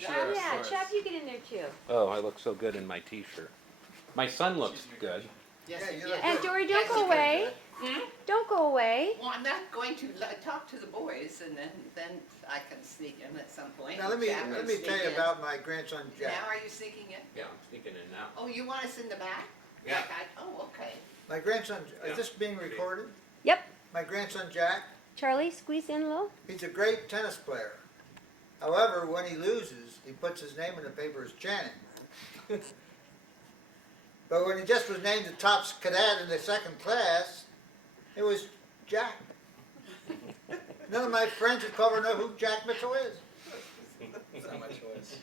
Sure, yeah, of course. Chuck, you get in there too. Oh, I look so good in my t-shirt. My son looks good. Yes, Yeah, yes. you're And Dory, don't Yes, go you can. away. Don't go away. Well, I'm not going to talk to the boys, and then I can sneak in at some point. Now let me Jack can tell sneak you in. about my grandson Jack. Now, are you sneaking in? Yeah, I'm sneaking in now. Oh, you want us in the back? Yeah. Like oh, okay. My grandson, Yeah. is this being recorded? Yep. My grandson Jack, Charlie, squeeze in a little. he's a great tennis player. However, when he loses, he puts his name in the paper as Channing. But when he just was named the top cadet in the second class, it was Jack. None of my friends at Culver know who Jack Mitchell is. It's not my choice.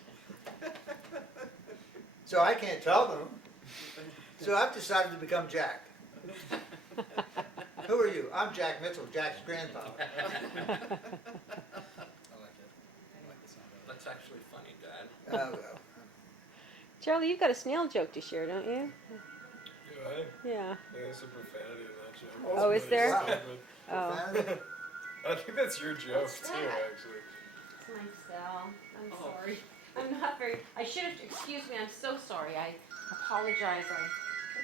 So I can't tell them. So I've decided to become Jack. Who are you? I'm Jack Mitchell, Jack's grandfather. I like it. I like the sound of it. That's actually funny, Dad. Oh, well. Charlie, you've got a snail joke to share, don't you? Do I? Yeah. There's some profanity in that joke. Oh, That's is there? pretty stupid. Oh. Profanity? I think that's your joke What's too, that? actually. It's my cell. I'm Oh. sorry. I'm not very. I should have. Excuse me. I'm so sorry. I apologize.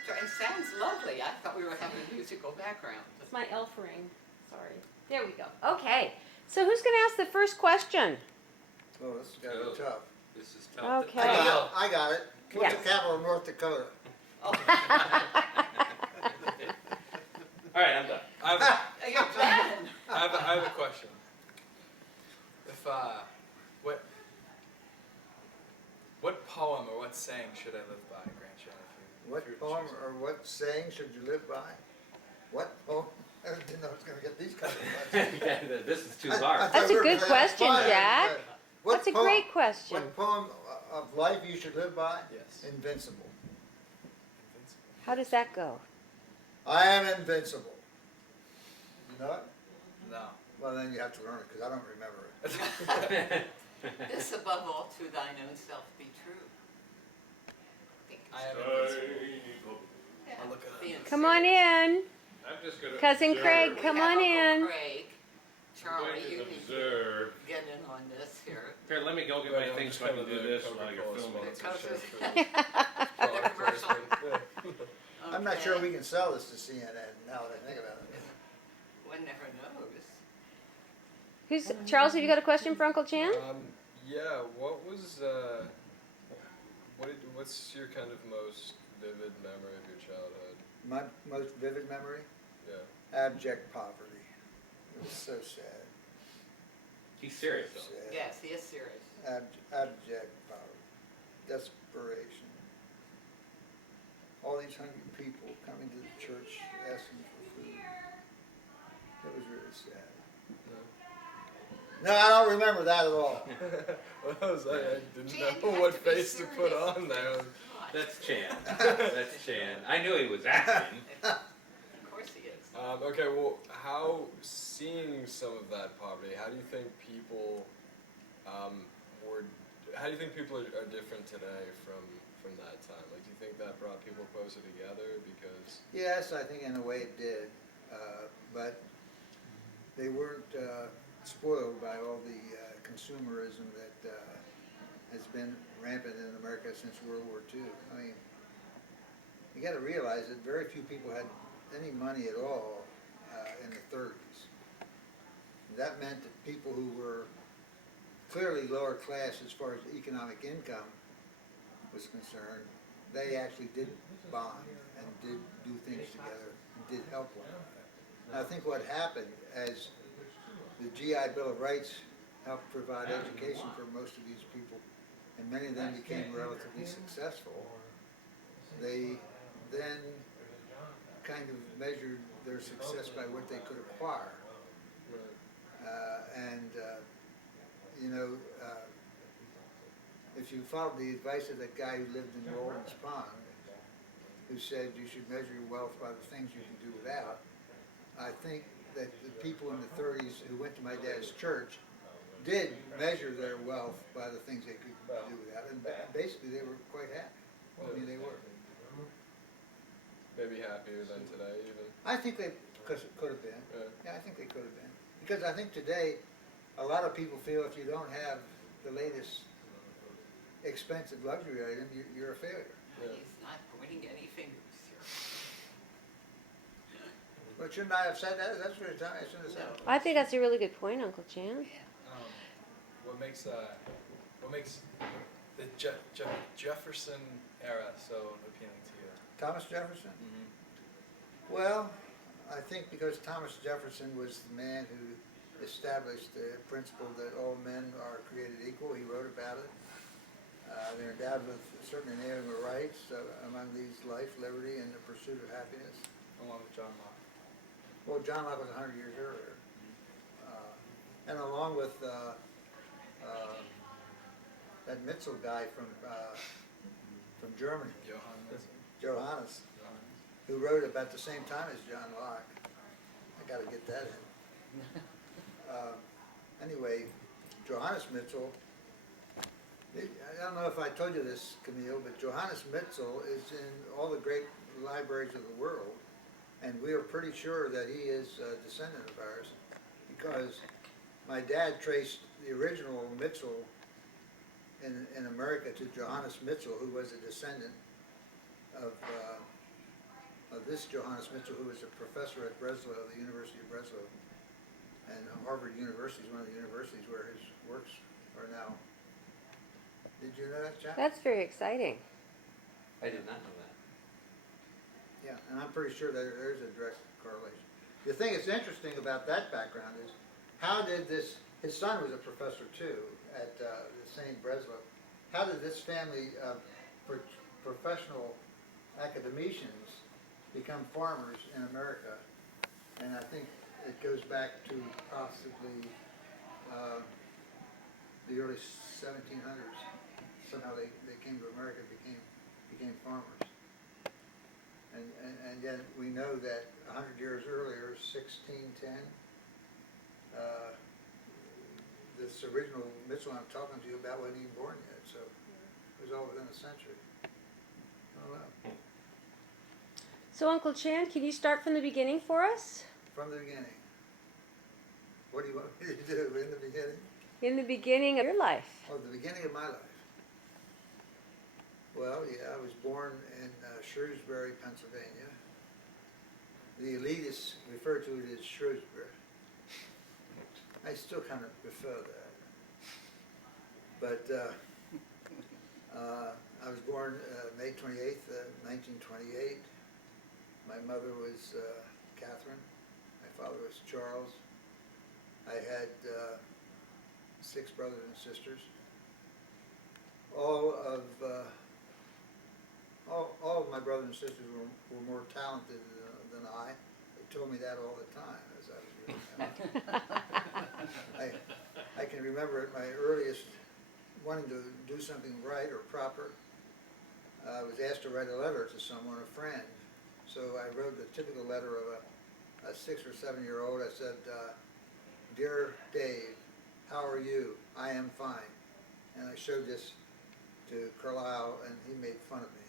It sounds lovely. I thought we were having a musical background. It's my elf ring. Sorry. There we go. Okay. So who's going to ask the first question? Oh, this is going to Oh. be tough. This is tough. Okay. I got it. What's Yes. the capital of North Dakota? Oh, All right, I'm done. I have, you're done. I have a question. If what poem or what saying should I live by, GranChan? What poem or what saying should you live by? What poem? I didn't know I was going to get these kind of questions. This is too I hard. thought That's we a were good gonna ask question, mine. Jack. What That's a poem- great question. What poem of life you should live by? Yes. Invincible. Invincible. How does that go? I am invincible. You know it? No. Well, then you have to learn it because I don't remember it. This above all to thine own self be true. I am invincible. Yeah, I'll look it up. being Come on serious. in. I'm just gonna Cousin observe. Craig, We come have on Uncle in. Craig, I'm Charlie, going you to need to observe. get in on this here. Here, let me go get But my I'm thing just so I can kind do of the this while you're Coca-Cola filming. sponsorship for The product commercial. placement. I'm not sure Okay. we can sell this to CNN now that I think about it. One never knows. Who's Charles? Have you got a question for Uncle Chan? Yeah. What was what's your kind of most vivid memory of your childhood? My most vivid memory? Yeah. Abject poverty. It was so sad. He's serious So though. sad. Yes, he is serious. Abject poverty. Desperation. All these hungry people coming to the church asking for food. It was really sad. No, I don't remember that at all. Well, I didn't Jan, you know have what to be face to put serious. on there. God, That's Chan. That's Chan. I knew he was acting. of course he is. Okay, well, seeing some of that poverty, how do you think people how do you think people are different today from that time? Like, do you think that brought people closer together? Because Yes, I think in a way it did. But they weren't spoiled by all the consumerism that has been rampant in America since World War II. I mean, you got to realize that very few people had any money at all in the 30s. That meant that people who were clearly lower class as far as economic income was concerned, they actually did bond and did do things together and did help one another. And I think what happened as the GI Bill of Rights helped provide education for most of these people, and many of them became relatively successful, they then kind of measured their success by what they could acquire. If you followed the advice of that guy who lived in Rollins Pond, who said you should measure your wealth by the things you can do without, I think that the people in the 30s who went to my dad's church did measure their wealth by the things they could do without, and basically they were quite happy. I mean, they were. maybe happier than today, even. I think they could have been. Yeah. Yeah, I think they could have been. Because I think today, a lot of people feel if you don't have the latest expensive luxury item, you're a failure. Yeah. He's not pointing any fingers here. But shouldn't I have said that? That's what I shouldn't have said. No. I think that's a really good point, Uncle Chan. Yeah. What makes the Jefferson era so appealing to you? Thomas Jefferson? Mm-hmm. Well, I think because Thomas Jefferson was the man who established the principle that all men are created equal. He wrote about it. They're endowed with certain inalienable rights, among these life, liberty, and the pursuit of happiness. Along with John Locke. Well, John Locke was 100 years earlier. And along with that Mitzel guy from Germany, Johannes, who wrote about the same time as John Locke. I got to get that in. Anyway, Johannes Mitzel, I don't know if I told you this, Camille, but Johannes Mitzel is in all the great libraries of the world, and we are pretty sure that he is a descendant of ours, because my dad traced the original Mitzel in America to Johannes Mitzel, who was a descendant of this Johannes Mitzel, who was a professor at Breslau, the University of Breslau. And Harvard University is one of the universities where his works are now. Did you know that, Jack? That's very exciting. I did not know that. Yeah, and I'm pretty sure that there is a direct correlation. The thing that's interesting about that background is, how did this, his son was a professor too at the same Breslau. How did this family of professional academicians become farmers in America? And I think it goes back to possibly the early 1700s. Somehow they came to America and became farmers. And yet we know that 100 years earlier, 1610, this original Mitzel I'm talking to you about wasn't even born yet, so it was all within a century. I don't know. So, Uncle Chan, can you start from the beginning for us? From the beginning. What do you want me to do in the beginning? In the beginning of your life. Oh, the beginning of my life. Well, yeah, I was born in Shrewsbury, Pennsylvania. The elitists refer to it as Shrewsbury. I still kind of prefer that. But I was born May 28th, 1928. My mother was Catherine. My father was Charles. I had 6 brothers and sisters. All of my brothers and sisters were more talented than I. They told me that all the time as I was growing up. I can remember at my earliest wanting to do something right or proper. I was asked to write a letter to someone, a friend. So I wrote the typical letter of a 6 or 7 year old. I said, "Dear Dave, how are you? I am fine." And I showed this to Carlisle, and he made fun of me.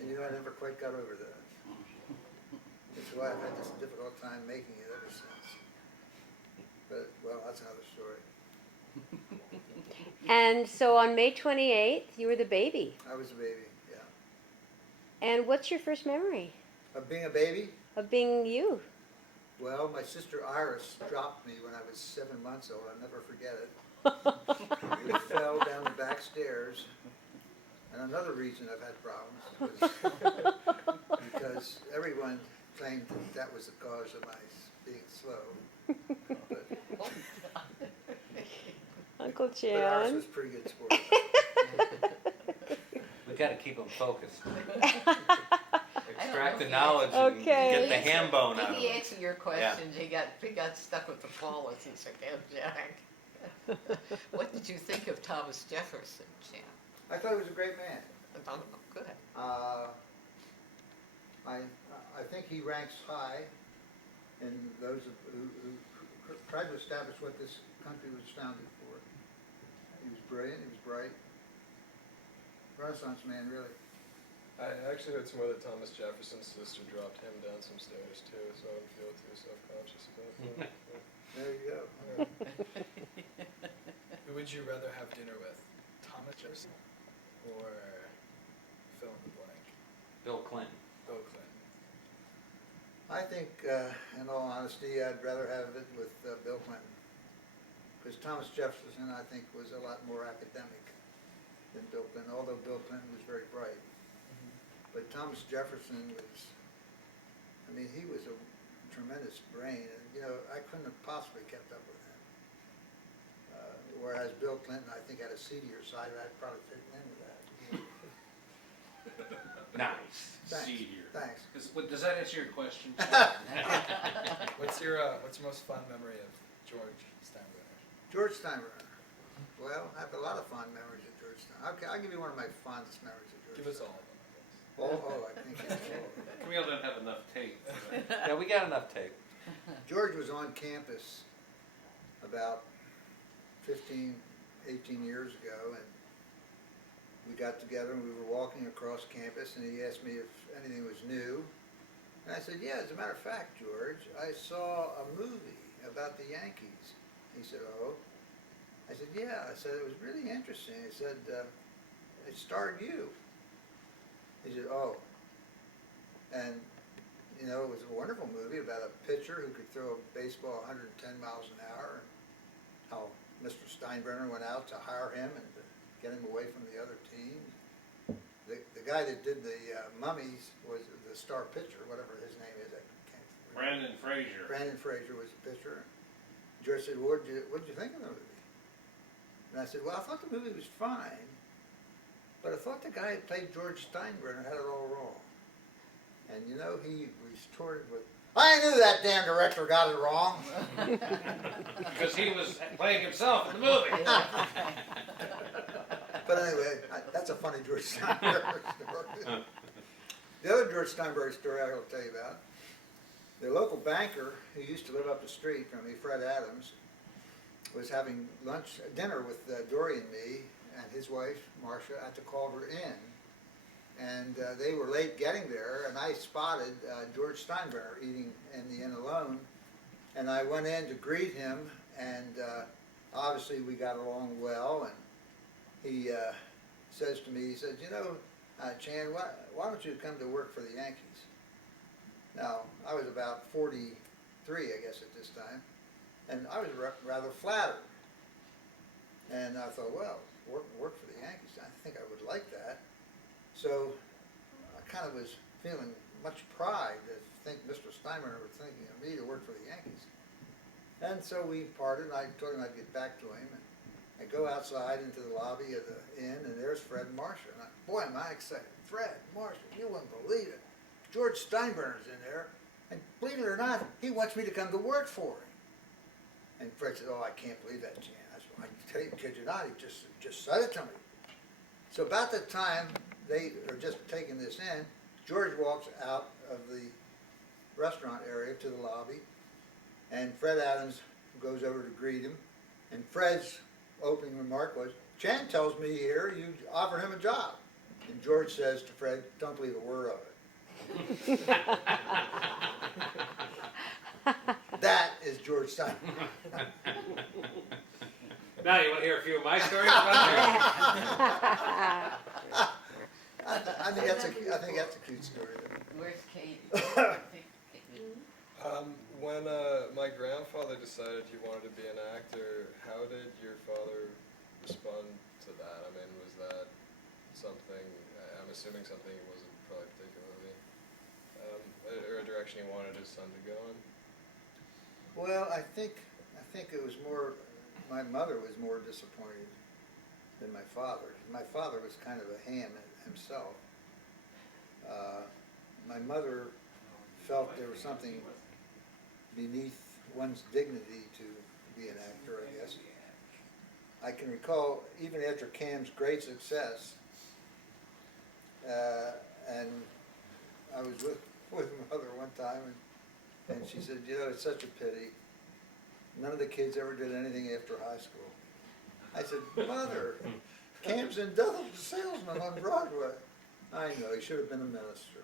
And you know, I never quite got over that. That's why I've had this difficult time making it ever since. But, well, that's another story. And so on May 28th, you were the baby. I was a baby, yeah. And what's your first memory Of being a baby? of being you? Well, my sister Iris dropped me when I was 7 months old. I'll never forget it. We fell down the back stairs. And another reason I've had problems was because everyone claimed that was the cause of my being slow. But Uncle Iris Chan. was a pretty good sport. We got to keep them focused. Extract the knowledge and Okay. get the ham bone out of He them. answered your questions. He got stuck with the policies again, Jack. What did you think of Thomas Jefferson, Jack? I thought he was a great man. Good. I think he ranks high in those who tried to establish what this country was founded for. He was brilliant, he was bright. Renaissance man, really. I actually heard somewhere that Thomas Jefferson's sister dropped him down some stairs too, so I don't feel too self-conscious about that. There you go. Who would you rather have dinner with, Thomas Jefferson or fill in the blank? Bill Clinton. Bill Clinton. I think, in all honesty, I'd rather have it with Bill Clinton. Because Thomas Jefferson, I think, was a lot more academic than Bill Clinton, although Bill Clinton was very bright. But Thomas Jefferson was, I mean, he was a tremendous brain, and, you know, I couldn't have possibly kept up with him. Whereas Bill Clinton, I think, had a seedier side, I'd probably fit in with that. Nice. Thanks. Senior. Thanks. Does that answer your question? What's your most fond memory of George Steinbrenner? George Steinbrenner. Well, I have a lot of fond memories of George Steinbrenner. Okay, I'll give you one of my fondest memories of George. Give us all of them, I guess. Oh, I think it's all. Camille doesn't have enough tape. Yeah, we got enough tape. George was on campus about 15, 18 years ago, and we got together and we were walking across campus, and he asked me if anything was new. And I said, yeah, as a matter of fact, George, I saw a movie about the Yankees. He said, oh? I said, yeah. I said, it was really interesting. He said, it starred you. He said, oh. And, you know, it was a wonderful movie about a pitcher who could throw a baseball 110 miles an hour, and how Mr. Steinbrenner went out to hire him and to get him away from the other team. The guy that did the Mummies was the star pitcher, whatever his name is. I can't remember. Brandon Frazier. Brandon Frazier was the pitcher. George said, what'd you think of the movie? And I said, well, I thought the movie was fine, but I thought the guy that played George Steinbrenner had it all wrong. And you know, he retorted with, I knew that damn director got it wrong. Because he was playing himself in the movie. But anyway, that's a funny George Steinbrenner story. The other George Steinbrenner story I will tell you about, the local banker who used to live up the street from me, Fred Adams, was having dinner with Dory and me and his wife, Marcia, at the Calder Inn. And they were late getting there, and I spotted George Steinbrenner eating in the inn alone. And I went in to greet him, and obviously we got along well. And he says to me, he says, you know, Chan, why don't you come to work for the Yankees? Now, I was about 43, I guess, at this time, and I was rather flattered. And I thought, well, work for the Yankees, I think I would like that. So I kind of was feeling much pride to think Mr. Steinbrenner was thinking of me to work for the Yankees. And so we parted, and I told him I'd get back to him. And I go outside into the lobby of the inn, and there's Fred and Marcia. And boy, am I excited. Fred, Marcia, you wouldn't believe it. George Steinbrenner's in there, and believe it or not, he wants me to come to work for him. And Fred said, oh, I can't believe that, Jan. I said, well, I tell you, kid you not, he just said it to me. So about the time they are just taking this in, George walks out of the restaurant area to the lobby, and Fred Adams goes over to greet him, and Fred's opening remark was, Chan tells me here you offered him a job. And George says to Fred, don't believe a word of it. That is George Stein. Now you want to hear a few of my stories? I think that's a cute story. Where's Katie? When my grandfather decided he wanted to be an actor, how did your father respond to that? I mean, was that something, I'm assuming something he wasn't probably particularly, or a direction he wanted his son to go in? Well, I think it was more, my mother was more disappointed than my father. My father was kind of a ham himself. My mother felt there was something beneath one's dignity to be an actor, I guess. I can recall, even after Cam's great success, and I was with Mother one time, and she said, you know, it's such a pity. None of the kids ever did anything after high school. I said, Mother, Cam's indelible salesman on Broadway. I know, he should have been a minister.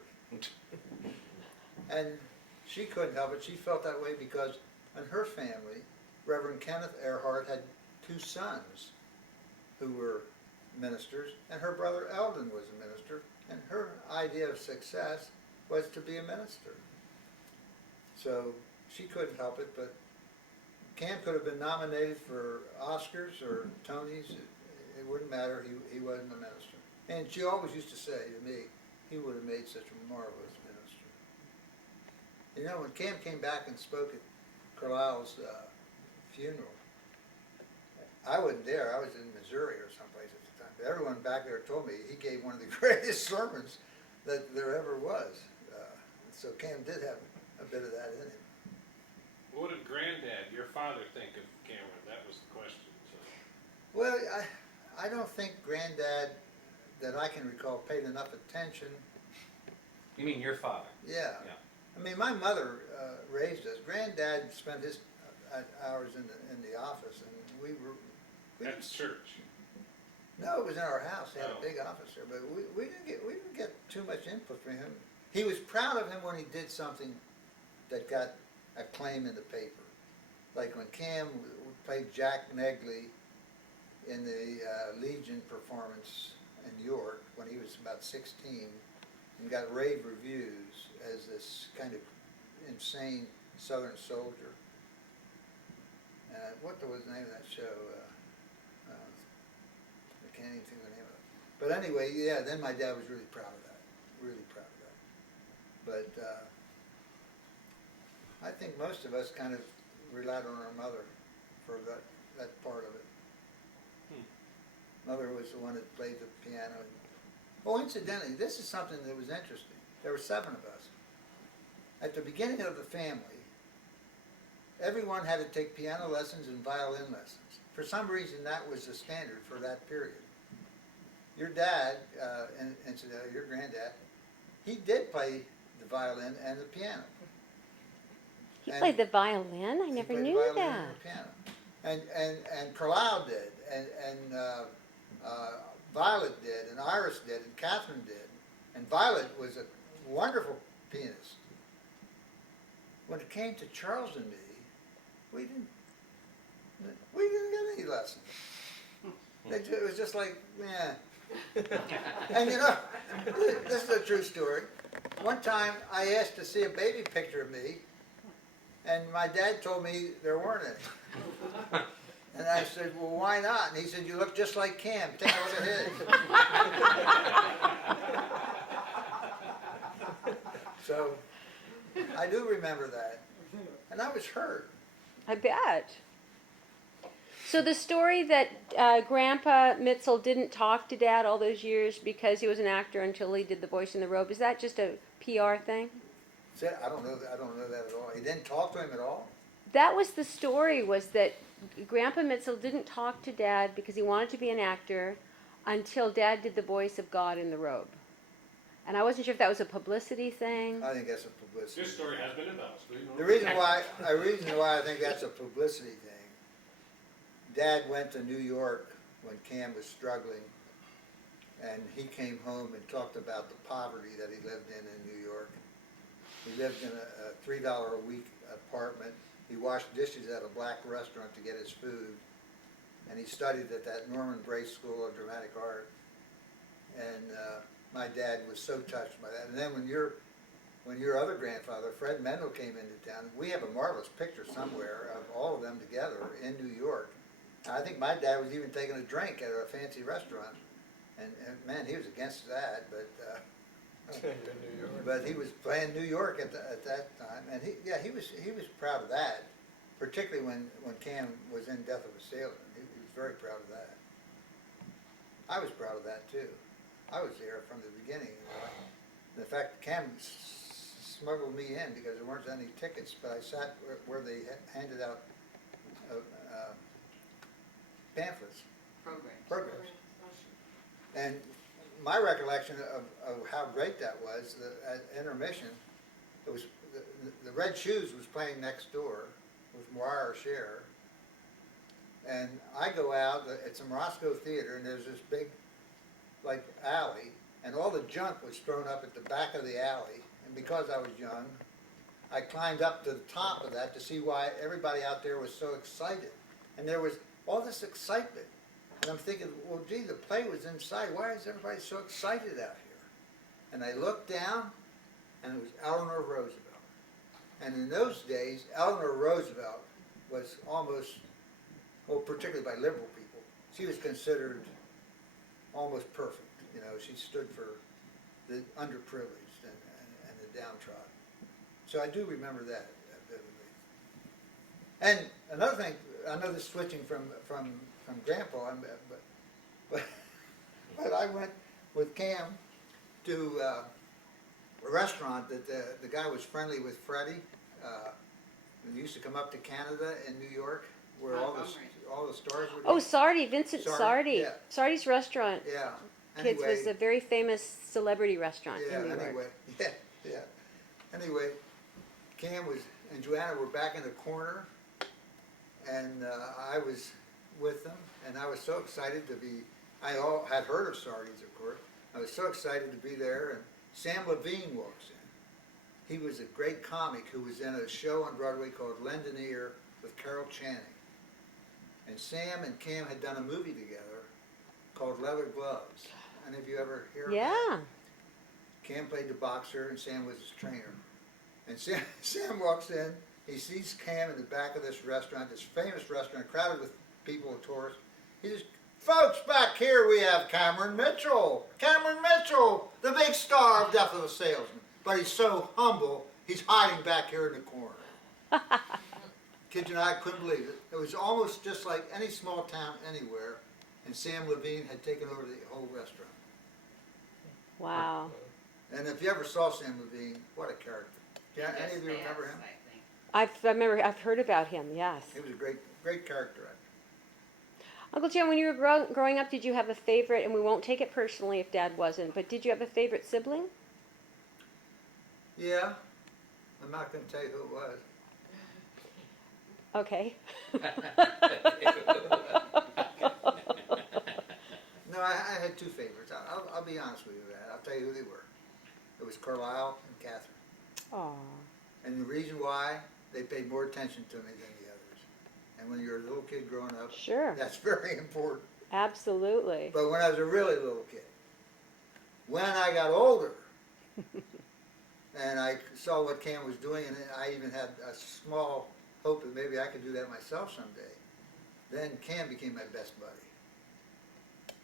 And she couldn't help it. She felt that way because in her family, Reverend Kenneth Earhart had two sons who were ministers, and her brother Eldon was a minister, and her idea of success was to be a minister. So she couldn't help it, but Cam could have been nominated for Oscars or Tonys. It wouldn't matter. He wasn't a minister. And she always used to say to me, he would have made such a marvelous minister. You know, when Cam came back and spoke at Carlisle's funeral, I wasn't there. I was in Missouri or someplace at the time. But everyone back there told me he gave one of the greatest sermons that there ever was. So Cam did have a bit of that in him. What did Granddad, your father, think of Cameron? That was the question. So. Well, I don't think Granddad, that I can recall, paid enough attention. You mean your father? Yeah. Yeah. I mean, my mother raised us. Granddad spent his hours in the office, and we That's church. No, it was in our house. He had Oh. a big office there, but we didn't get too much input from him. He was proud of him when he did something that got acclaim in the paper, like when Cam played Jack Negley in the Legion performance in New York when he was about 16, and got rave reviews as this kind of insane Southern soldier. What was the name of that show? I can't even think of the name of it. But anyway, yeah, then my dad was really proud of that. Really proud of that. But I think most of us kind of relied on our mother for that part of it. Mother was the one that played the piano. Oh, incidentally, this is something that was interesting. There were 7 of us. At the beginning of the family, everyone had to take piano lessons and violin lessons. For some reason, that was the standard for that period. Your dad, incidentally, your granddad, he did play the violin and the piano. He And played the violin? I he never played the knew violin that. and the piano. And Carlisle did, and Violet did, and Iris did, and Catherine did. And Violet was a wonderful pianist. When it came to Charles and me, we didn't get any lessons. It was just like, yeah. And you know, this is a true story. One time I asked to see a baby picture of me, and my dad told me there weren't any. And I said, well, why not? And he said, you look just like Cam. Take a look at his. So I do remember that. And I was hurt. I bet. So the story that Grandpa Mitzel didn't talk to Dad all those years because he was an actor until he did The Voice in the Robe, is that just a PR thing? I don't know that at all. He didn't talk to him at all? That was the story, was that Grandpa Mitzel didn't talk to Dad because he wanted to be an actor until Dad did the voice of God in the robe. And I wasn't sure if that was a publicity thing. I think that's a publicity. This story has been embellished. We know The reason why I think that's a publicity thing, Dad went to New York when Cam was struggling, and he came home and talked about the poverty that he lived in New York. He lived in a $3 a week apartment. He washed dishes at a black restaurant to get his food, and he studied at that Norman Brace School of Dramatic Art. And my dad was so touched by that. And then when your other grandfather, Fred Mendel, came into town, we have a marvelous picture somewhere of all of them together in New York. I think my dad was even taking a drink at a fancy restaurant, and man, he was against that, but. In New York. But he was playing New York at that time, and he was proud of that, particularly when Cam was in Death of a Sailor. He was very proud of that. I was proud of that too. I was there from the beginning. You know. The fact Cam smuggled me in because there weren't any tickets, but I sat where they handed out pamphlets, programs. And my recollection of how great that was, at intermission, it was the Red Shoes was playing next door with Moira Scher, and I go out, it's a Morosco Theater, and there's this big, like, alley, and all the junk was thrown up at the back of the alley, and because I was young, I climbed up to the top of that to see why everybody out there was so excited, and there was all this excitement. And I'm thinking, well, gee, the play was inside. Why is everybody so excited out here? And I looked down, and it was Eleanor Roosevelt. And in those days, Eleanor Roosevelt was almost, well, particularly by liberal people, she was considered almost perfect. You know, she stood for the underprivileged and the downtrodden. So I do remember that vividly. And another thing, I know this is switching from Grandpa, but I went with Cam to a restaurant that the guy was friendly with Freddie. When he used to come up to Canada and New York, where all the stars would Oh, eat. Sardi, Vincent Sardi, Sardi. yeah. Sardi's restaurant, Yeah. kids, was Anyway, a very famous celebrity restaurant yeah, in New York. anyway, yeah. Anyway, Cam and Joanna were back in the corner, and I was with them, and I was so excited to be. I had heard of Sardi's, of course. I was so excited to be there, and Sam Levine walks in. He was a great comic who was in a show on Broadway called Lend an Ear with Carol Channing. And Sam and Cam had done a movie together called Leather Gloves. Any of you ever hear of that? Yeah. Cam played the boxer and Sam was his trainer. And Sam walks in, he sees Cam in the back of this restaurant, this famous restaurant, crowded with people and tourists. He says, "Folks, back here we have Cameron Mitchell. Cameron Mitchell, the big star of Death of a Salesman." But he's so humble, he's hiding back here in the corner. Kid you not, I couldn't believe it. It was almost just like any small town anywhere, and Sam Levine had taken over the whole restaurant. Wow. And if you ever saw Sam Levine, what a character. Yeah, any of you remember him? I've heard about him, yes. He was a great character actor. Uncle Jim, when you were growing up, did you have a favorite, and we won't take it personally if Dad wasn't, but did you have a favorite sibling? Yeah, I'm not going to tell you who it was. Okay. No, I had two favorites. I'll be honest with you with that. I'll tell you who they were. It was Carlisle and Catherine. Aw. And the reason why, they paid more attention to me than the others. And when you're a little kid growing up, Sure. that's very important. Absolutely. But when I was a really little kid, when I got older, and I saw what Cam was doing, and I even had a small hope that maybe I could do that myself someday, then Cam became my best buddy.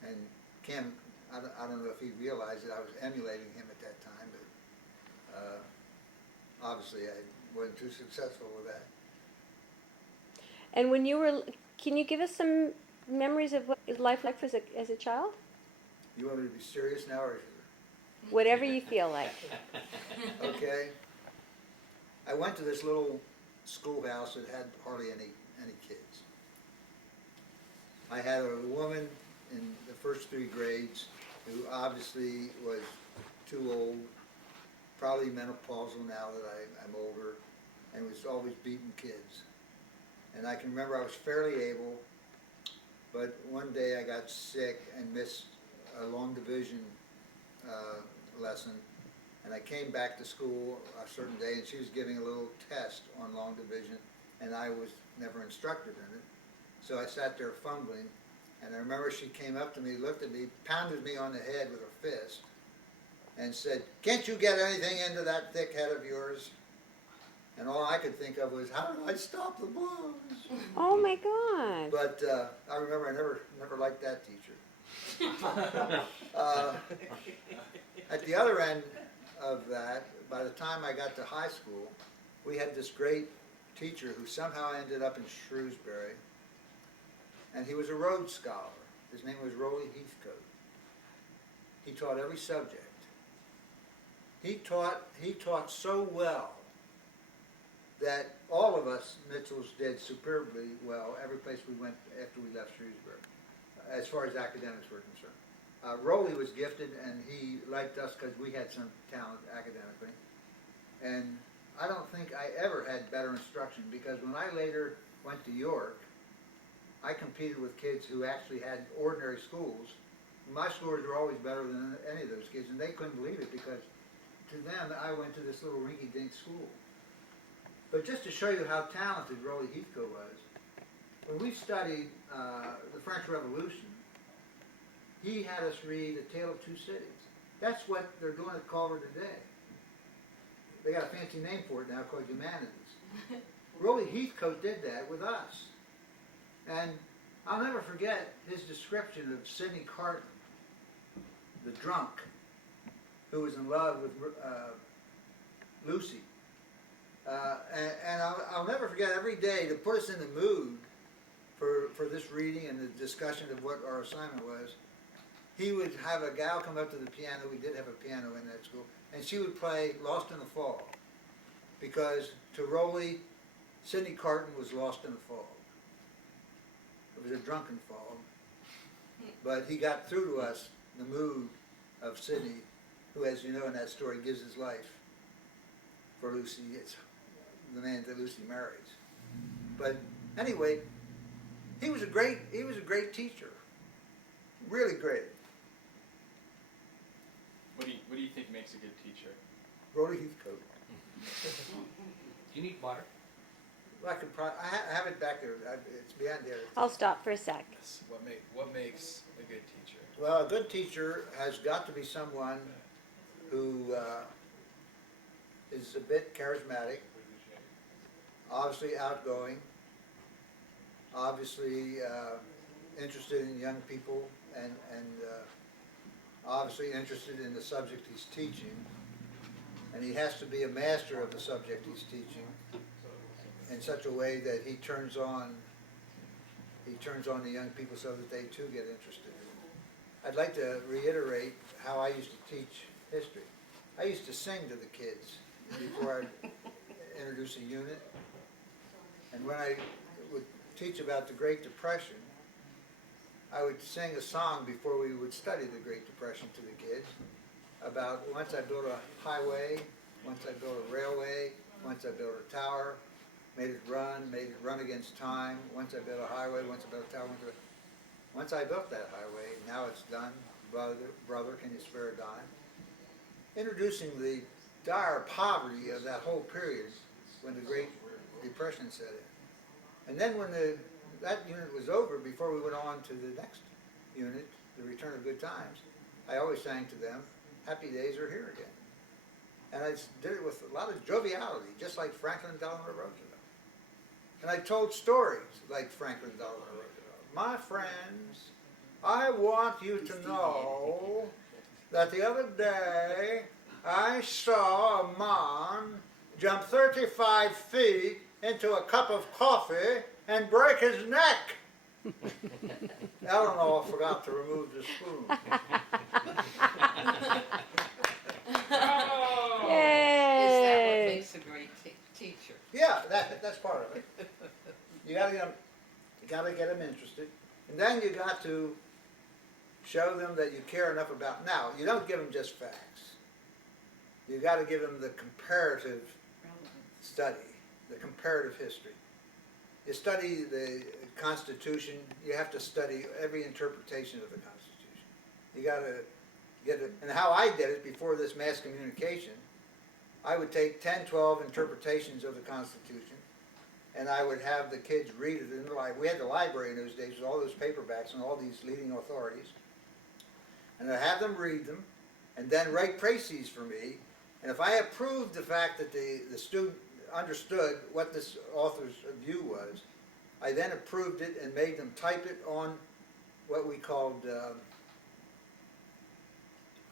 And Cam, I don't know if he realized that I was emulating him at that time, but obviously I wasn't too successful with that. And when you were, can you give us some memories of what life like as a child? You want me to be serious now, or Whatever you feel like. okay? I went to this little schoolhouse that had hardly any kids. I had a woman in the first 3 grades who obviously was too old, probably menopausal now that I'm older, and was always beating kids. And I can remember I was fairly able, but one day I got sick and missed a long division lesson, and I came back to school a certain day, and she was giving a little test on long division, and I was never instructed in it. So I sat there fumbling, and I remember she came up to me, looked at me, pounded me on the head with her fist, and said, "Can't you get anything into that thick head of yours?" And all I could think of was, how do I stop the blues? Oh my God. But I remember I never liked that teacher. At the other end of that, by the time I got to high school, we had this great teacher who somehow ended up in Shrewsbury, and he was a Rhodes Scholar. His name was Rolly Heathcote. He taught every subject. He taught so well that all of us Mitchells did superbly well every place we went after we left Shrewsbury, as far as academics were concerned. Rolly was gifted, and he liked us because we had some talent academically. And I don't think I ever had better instruction, because when I later went to York, I competed with kids who actually had ordinary schools. My scores were always better than any of those kids, and they couldn't believe it, because to them, I went to this little rinky-dink school. But just to show you how talented Rolly Heathcote was, when we studied the French Revolution, he had us read A Tale of Two Cities. That's what they're doing at Culver today. They got a fancy name for it now called Humanities. Rolly Heathcote did that with us. And I'll never forget his description of Sidney Carton, the drunk, who was in love with Lucy. And I'll never forget, every day, to put us in the mood for this reading and the discussion of what our assignment was, he would have a gal come up to the piano. We did have a piano in that school. And she would play Lost in the Fog. Because to Rolly, Sidney Carton was lost in the fog. It was a drunken fog. But he got through to us the mood of Sidney, who, as you know in that story, gives his life for Lucy. It's the man that Lucy marries. But anyway, he was a great teacher. Really great. What do you think makes a good teacher? Rolly Heathcote. Do you need water? Well, I have it back there. It's behind there. I'll stop for a sec. Yes. What makes a good teacher? Well, a good teacher has got to be someone who is a bit charismatic, obviously outgoing, obviously interested in young people, and obviously interested in the subject he's teaching. And he has to be a master of the subject he's teaching in such a way that he turns on the young people so that they too get interested in it. I'd like to reiterate how I used to teach history. I used to sing to the kids before I'd introduce a unit. And when I would teach about the Great Depression, I would sing a song before we would study the Great Depression to the kids about once I built a highway, once I built a railway, once I built a tower, made it run against time, once I built a highway, once I built a tower, once I built that highway, now it's done, brother, can you spare a dime? Introducing the dire poverty of that whole period when the Great Depression set in. And then when that unit was over, before we went on to the next unit, the Return of Good Times, I always sang to them, happy days are here again. And I did it with a lot of joviality, just like Franklin Delano Roosevelt. And I told stories like Franklin Delano Roosevelt. My friends, I want you to know that the other day I saw a man jump 35 feet into a cup of coffee and break his neck. Eleanor forgot to remove the spoon. Oh! Is that what Yay! makes a great teacher? Yeah, that's part of it. You gotta get them interested, and then you got to show them that you care enough about. Now, you don't give them just facts. You got to give them the comparative study, the comparative history. You study the Constitution. You have to study every interpretation of the Constitution. You got to get it. And how I did it before this mass communication, I would take 10, 12 interpretations of the Constitution, and I would have the kids read it in the library. We had the library in those days with all those paperbacks and all these leading authorities. And I'd have them read them, and then write précis for me. And if I approved the fact that the student understood what this author's view was, I then approved it and made them type it on what we called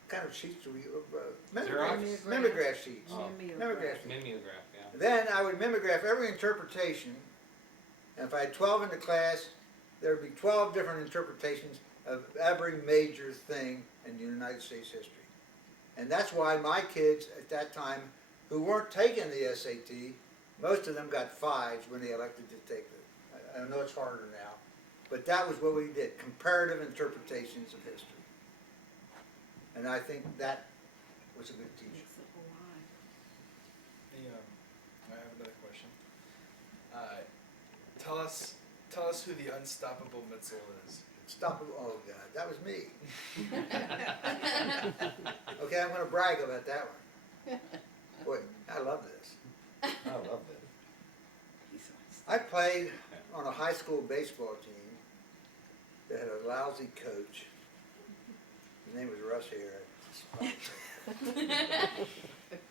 kind of sheets do we mimeograph sheets. Oh. Mimeograph sheets. Mimeograph, yeah. Then I would mimeograph every interpretation, and if I had 12 in the class, there would be 12 different interpretations of every major thing in the United States history. And that's why my kids at that time, who weren't taking the SAT, most of them got 5s when they elected to take it. I know it's harder now, but that was what we did, comparative interpretations of history. And I think that was a good teacher. I have another question. Tell us who the unstoppable Mitzel is. Stop it. Oh, God, that was me. Okay, I'm going to brag about that one. Boy, I love this. I love that. I played on a high school baseball team that had a lousy coach name was Russ here.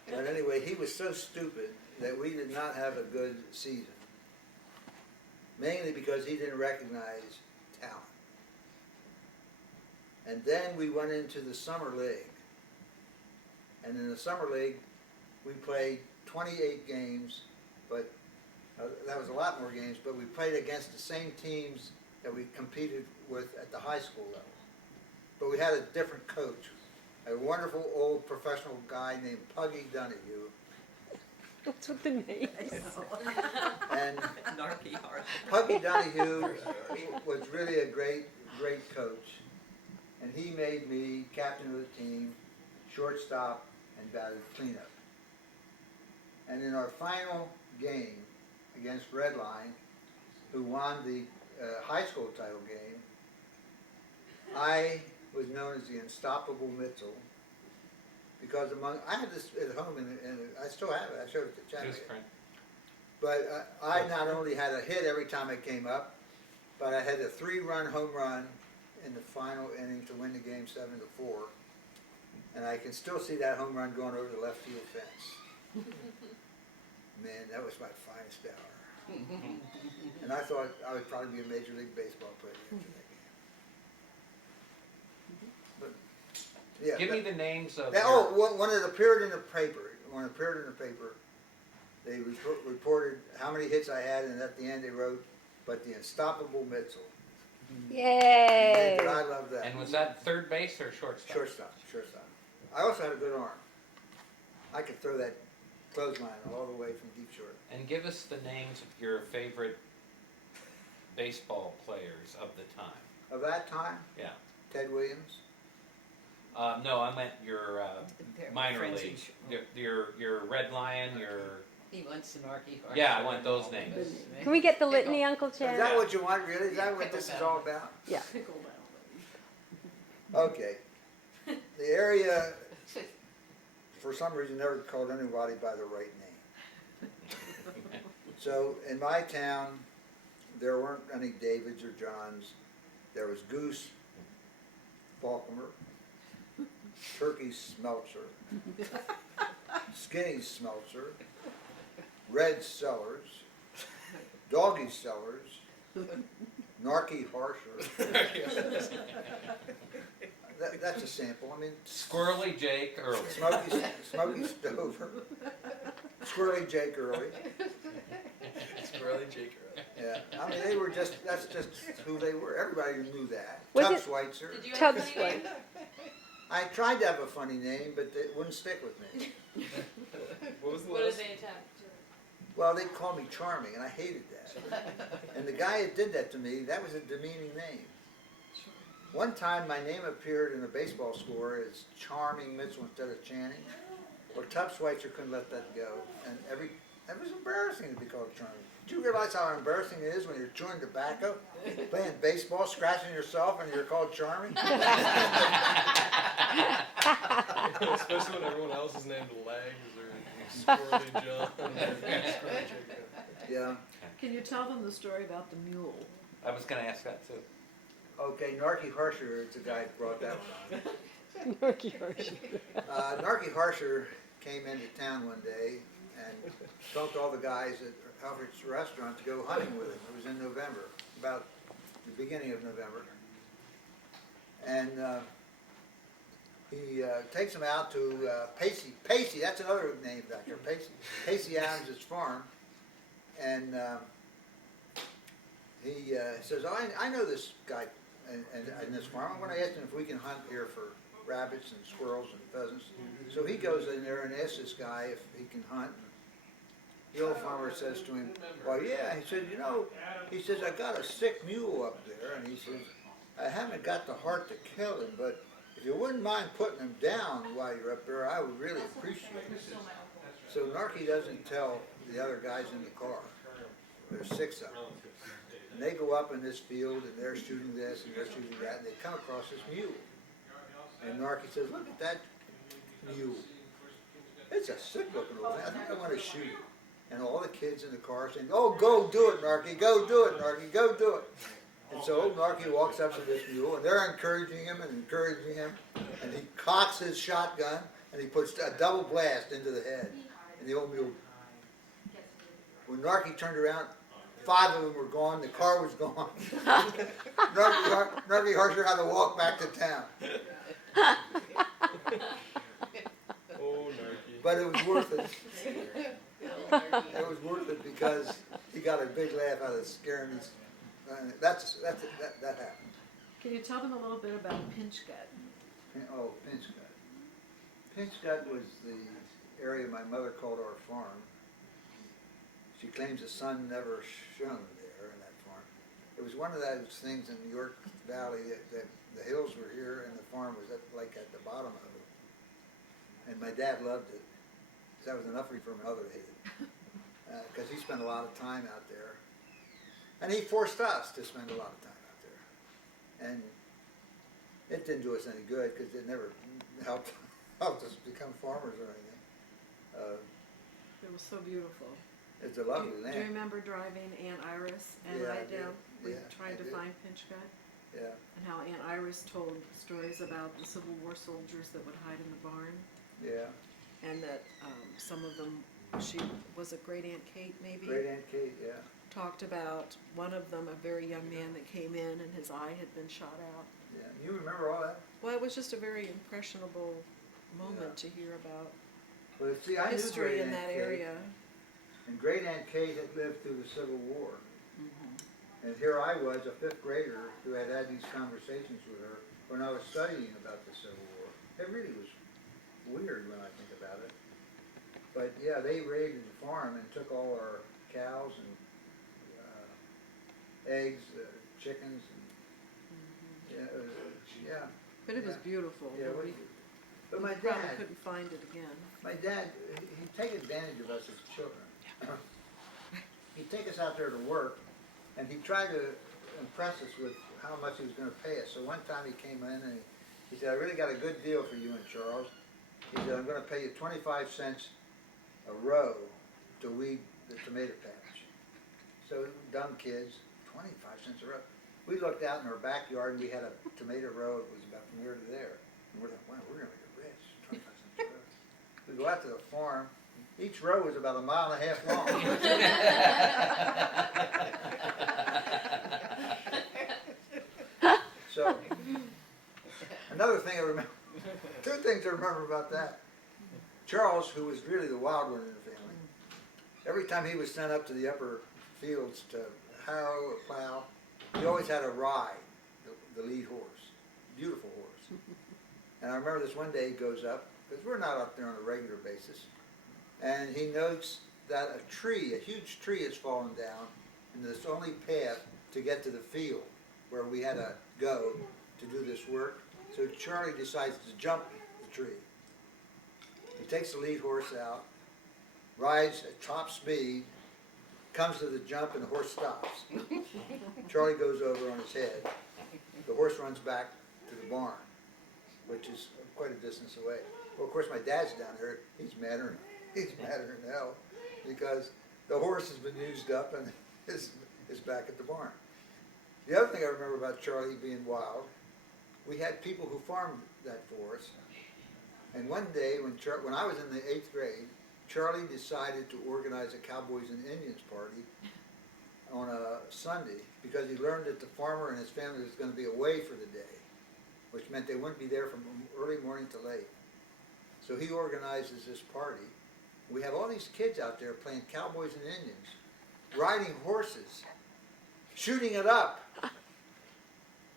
But anyway, he was so stupid that we did not have a good season. Mainly because he didn't recognize talent. And then we went into the summer league. And in the summer league, we played 28 games, but that was a lot more games, but we played against the same teams that we competed with at the high school level. But we had a different coach, a wonderful old professional guy named Puggy Donahue. That's what the name is. And Narky heart. Puggy Donahue was really a great coach. And he made me captain of the team, shortstop, and batted cleanup. And in our final game against Redline, who won the high school title game, I was known as the unstoppable Mitchell, because I had this at home, and I still have it. I showed it to Chad. But I not only had a hit every time I came up, but I had a 3-run home run in the final inning to win the game 7-4. And I can still see that home run going over the left field fence. Man, that was my finest hour. And I thought I would probably be a Major League Baseball player after that game. But, yeah. Give me the names of. One that appeared in the paper. They reported how many hits I had, and at the end they wrote, "But the unstoppable Mitchell." Yay! And I love that. And was that third base or shortstop? Shortstop. I also had a good arm. I could throw that clothesline all the way from deep short. And give us the names of your favorite baseball players of the time. Of that time, Yeah. Ted Williams. No, I meant your minor Friends league. and Your Red Lion, your. He wants the Narky heart. Yeah, I want those names. Can we get the litany, Uncle Is Chad? that what you want, really? Is that what this is all about? Yeah. Okay. The area, for some reason, never called anybody by the right name. So in my town, there weren't any Davids or Johns. There was Goose Falconer, Turkey Smeltzer, Skinny Smeltzer, Red Sellers, Doggy Sellers, Narky Harsher. That's a sample. I mean, Squirrely Jake Early. Smoky Stover, Squirrely Jake Early. Squirrely Jake Early. Yeah, I mean that's just who they were. Everybody knew that. Was Tub it- Schweitzer. Did you have Tub a funny Swipe. name? I tried to have a funny name, but it wouldn't stick with me. What was the What did last? they attempt? Well, they called me Charming, and I hated that. And the guy that did that to me, that was a demeaning name. One time, my name appeared in a baseball score as Charming Mitchell instead of Channing. Well, Tub Schweitzer couldn't let that go, and it was embarrassing to be called Charming. Do you realize how embarrassing it is when you're chewing tobacco, playing baseball, scratching yourself, and you're called Charming? Especially when everyone else is named Legs or Squirrely John or Squirrely Jake. Yeah. Can you tell them the story about the mule? I was going to ask that too. Okay, Narky Harsher is the guy that brought that one on. Narky Harsher. Narky Harsher came into town one day and talked to all the guys at Alfred's restaurant to go hunting with him. It was in November, about the beginning of November. And he takes them out to Pacey, that's another name back there, Pacey Adams' farm. And he says, I know this guy in this farm. I'm going to ask him if we can hunt here for rabbits and squirrels and pheasants. So he goes in there and asks this guy if he can hunt. The old farmer says to him, well, yeah. He said, he says, I got a sick mule up there. And he says, I haven't got the heart to kill him, but if you wouldn't mind putting him down while you're up there, I would really appreciate it. So Narky doesn't tell the other guys in the car. There's 6 of them. And they go up in this field, and they're shooting this, and they're shooting that, and they come across this mule. And Narky says, look at that mule. It's a sick-looking old man. I think I want to shoot it. And all the kids in the car saying, oh, go do it, Narky, go do it, Narky, go do it. And so old Narky walks up to this mule, and they're encouraging him and encouraging him. and he cocks his shotgun, and he puts a double blast into the head, and the old mule. When Narky turned around, 5 of them were gone. The car was gone. Narky hardly had to walk back to town. Oh, Narky. But it was worth it. It was worth it because he got a big laugh out of scaring these. That happened. Can you tell them a little bit about pinch gut? Oh, pinch gut. Pinch gut was the area my mother called our farm. She claims the sun never shone there in that farm. It was one of those things in New York Valley that the hills were here and the farm was like at the bottom of it. And my dad loved it. That was enough for my mother to hate it. Because he spent a lot of time out there. And he forced us to spend a lot of time out there. And it didn't do us any good because it never helped us become farmers or anything. It was so beautiful. It's a lovely Do you land. remember driving Aunt Iris and Yeah, I I do. down? We Yeah, tried I to do. find pinch gut, Yeah, and how Aunt Iris told stories about the Civil War soldiers that would hide in the barn, yeah. and that some of them, she was a great Aunt Kate maybe, Great Aunt Kate, yeah. talked about one of them, a very young man that came in and his eye had been shot out. Yeah. You remember all that? Well, it was just a very impressionable moment Yeah. to hear about Well, see, I knew history Great in Aunt that Kate, area. and Great Aunt Kate had lived through the Civil War. And here I was, a 5th grader, who had these conversations with her when I was studying about the Civil War. It really was weird when I think about it. But yeah, they raided the farm and took all our cows and eggs, chickens, and yeah. But it was Yeah. beautiful. Yeah, it was, but We my probably dad, couldn't find it again. he'd take advantage of us as children. He'd take us out there to work, and he'd try to impress us with how much he was going to pay us. So one time he came in and he said, I really got a good deal for you and Charles. He said, I'm going to pay you 25 cents a row to weed the tomato patch. So dumb kids, 25 cents a row. We looked out in our backyard and we had a tomato row that was about from here to there. And we're like, wow, we're going to get rich, 25 cents a row. We go out to the farm. Each row was about 1.5 miles long. So, another thing I remember, 2 things I remember about that. Charles, who was really the wild one in the family, every time he was sent up to the upper fields to harrow or plow, he always had a ride, the lead horse, beautiful horse. And I remember this one day he goes up, because we're not up there on a regular basis, and he notes that a huge tree has fallen down, and this only path to get to the field where we had to go to do this work. So Charlie decides to jump the tree. He takes the lead horse out, rides at top speed, comes to the jump, and the horse stops. Charlie goes over on his head. The horse runs back to the barn, which is quite a distance away. Well, of course, my dad's down there. He's madder than hell because the horse has been used up and is back at the barn. The other thing I remember about Charlie being wild, we had people who farmed that for us. And one day, when I was in the 8th grade, Charlie decided to organize a Cowboys and Indians party on a Sunday because he learned that the farmer and his family was going to be away for the day, which meant they wouldn't be there from early morning to late. So he organizes this party. We have all these kids out there playing Cowboys and Indians, riding horses, shooting it up.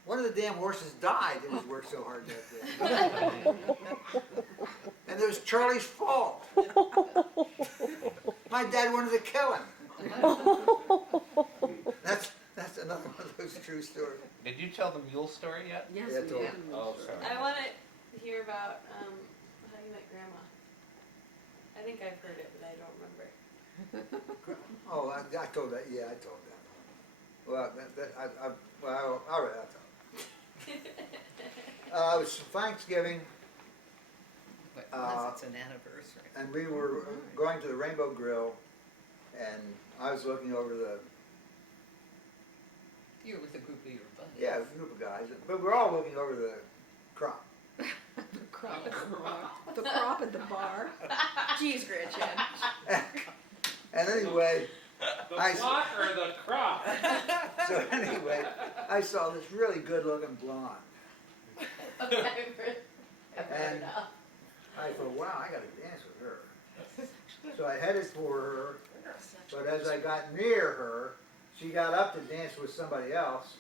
One of the damn horses died. It was worked so hard that day. And it was Charlie's fault. My dad wanted to kill him. That's another one of those true stories. Did you tell the mule story yet? Yes, Yeah, we totally. did. Oh, sorry. I want to hear about how you met Grandma. I think I've heard it, but I don't remember. Oh, I told that. Yeah, I told that. Well, all right, I'll tell. It was Thanksgiving, But unless it's an anniversary. and we were going to the Rainbow Grill, and I was looking over the You were with a group of your buddies. a group of guys, but we're all looking over the crop. The crop at the bar. Jeez, GranChan. And anyway, The I- flock or the crop? so anyway, I saw this really good-looking blonde. And I thought, wow, I got to dance with her. So I headed for her, but as I got near her, she got up to dance with somebody else.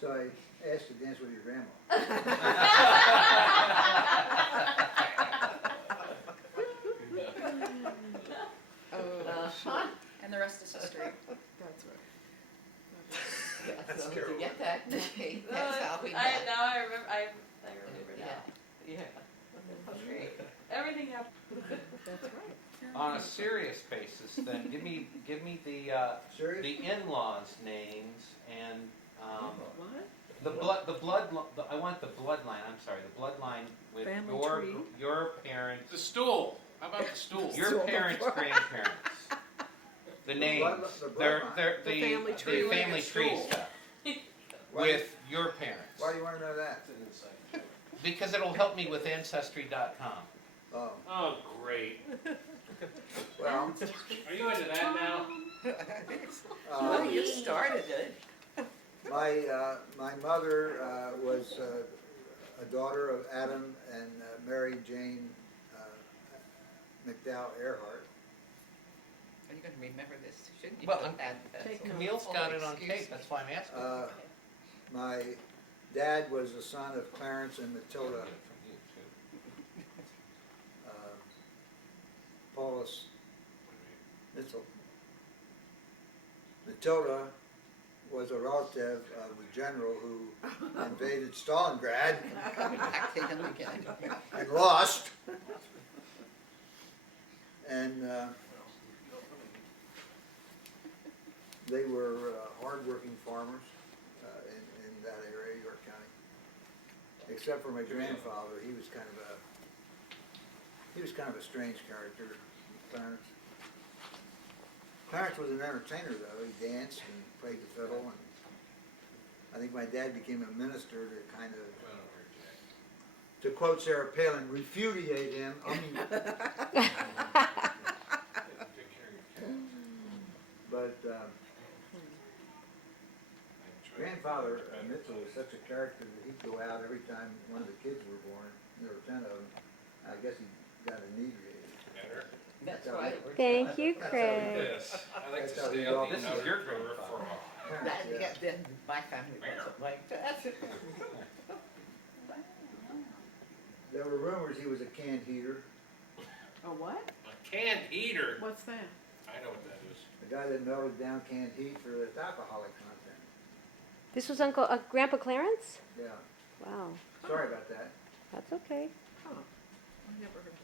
So I asked to dance with your grandma. And the rest is history. That's right. So to get that, okay, that's how we I met. now I remember. I remember now. Yeah. That's great. Everything happened. That's right. On a serious basis, then give me the Serious? in-laws' names and What? I want the bloodline. I'm sorry, the bloodline with Family your tree? your parents, The stool. How about the stool? your parents' grandparents. The names, the they're bloodline. The family tree. the family tree Stool. stuff Why- with your parents, Why do you want to know that? because it'll help me with Ancestry.com. Oh, Oh, great. well, Are you into that now? Well, you started it. my mother was a daughter of Adam and Mary Jane McDowell Earhart. Are you going to remember this? Shouldn't you Well, put that? Take notes. Camille's got it on Excuse tape. me. That's why I'm asking. My dad was the son of Clarence and Matilda From you, too. Paulus Mitchell. Matilda was a relative of the general who invaded Stalingrad Coming back to him again. and lost. And they were hardworking farmers in that area, York County. Except for my grandfather, he was kind of a strange character, Clarence. Clarence was an entertainer, though. He danced and played the fiddle, and I think my dad became a minister to kind of, to quote Sarah Palin, repudiate him. But grandfather Mitchell was such a character that he'd go out every time one of the kids were born. There were 10 of them. I guess he got inebriated. Better. That's right. Thank you, Craig. Yes. I like to That's how stay we on all- the This is outer your perimeter grandfather. for That, Yeah. yeah, then my family wasn't like that. There were rumors he was a canned heater. A what? A canned heater. What's that? I know what that is. The guy that melted down canned heat for its alcoholic content. This was Grandpa Clarence? Yeah, Wow, sorry about that. that's okay. Huh. I never heard of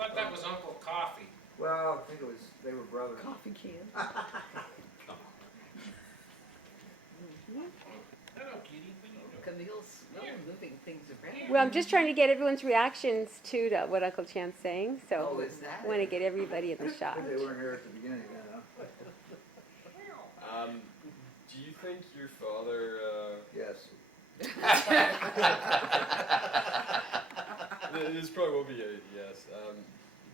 I thought that was Uncle Coffee. Well, I think it was, they were brothers. that. Coffee can. Hello, kitty. What are you doing? Camille's really moving things around. Well, I'm just trying to get everyone's reactions too to what Uncle Chan's saying, Oh, so is that I want to it? get everybody in the shot. They weren't here at the beginning, you know? Do you think your father, Yes. this probably will be a yes,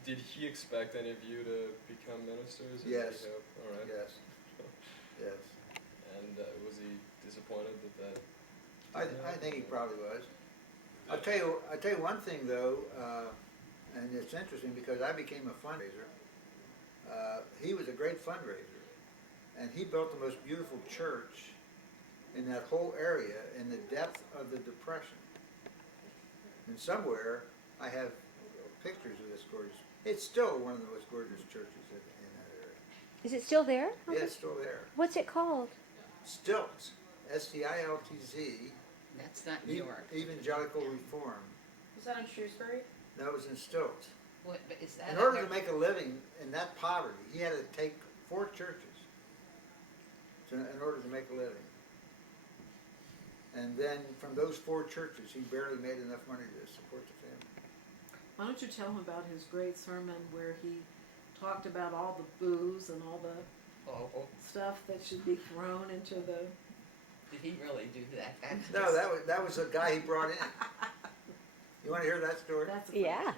did he expect any of you to become ministers? Or did Yes. he hope? All right. Yes. Yes. And was he disappointed that I think he probably was. I'll tell you one thing though, and it's interesting because I became a fundraiser. He was a great fundraiser, and he built the most beautiful church in that whole area in the depth of the Depression. And somewhere I have pictures of this gorgeous. It's still one of the most gorgeous churches in that area. Is it still there? Yeah, it's still there. What's it called? Stilts, Stiltz. That's not New York. Evangelical Reform. Was that in Shrewsbury? That was in Stilts. What, is that? In order to make a living in that poverty, he had to take 4 churches in order to make a living. And then from those 4 churches, he barely made enough money to support the family. Why don't you tell him about his great sermon where he talked about all the booze and all the Oh, stuff that should be thrown into the. did he really do that? That's No, just- that was a guy he brought in. You want to hear that story? That's a funny Yeah. story.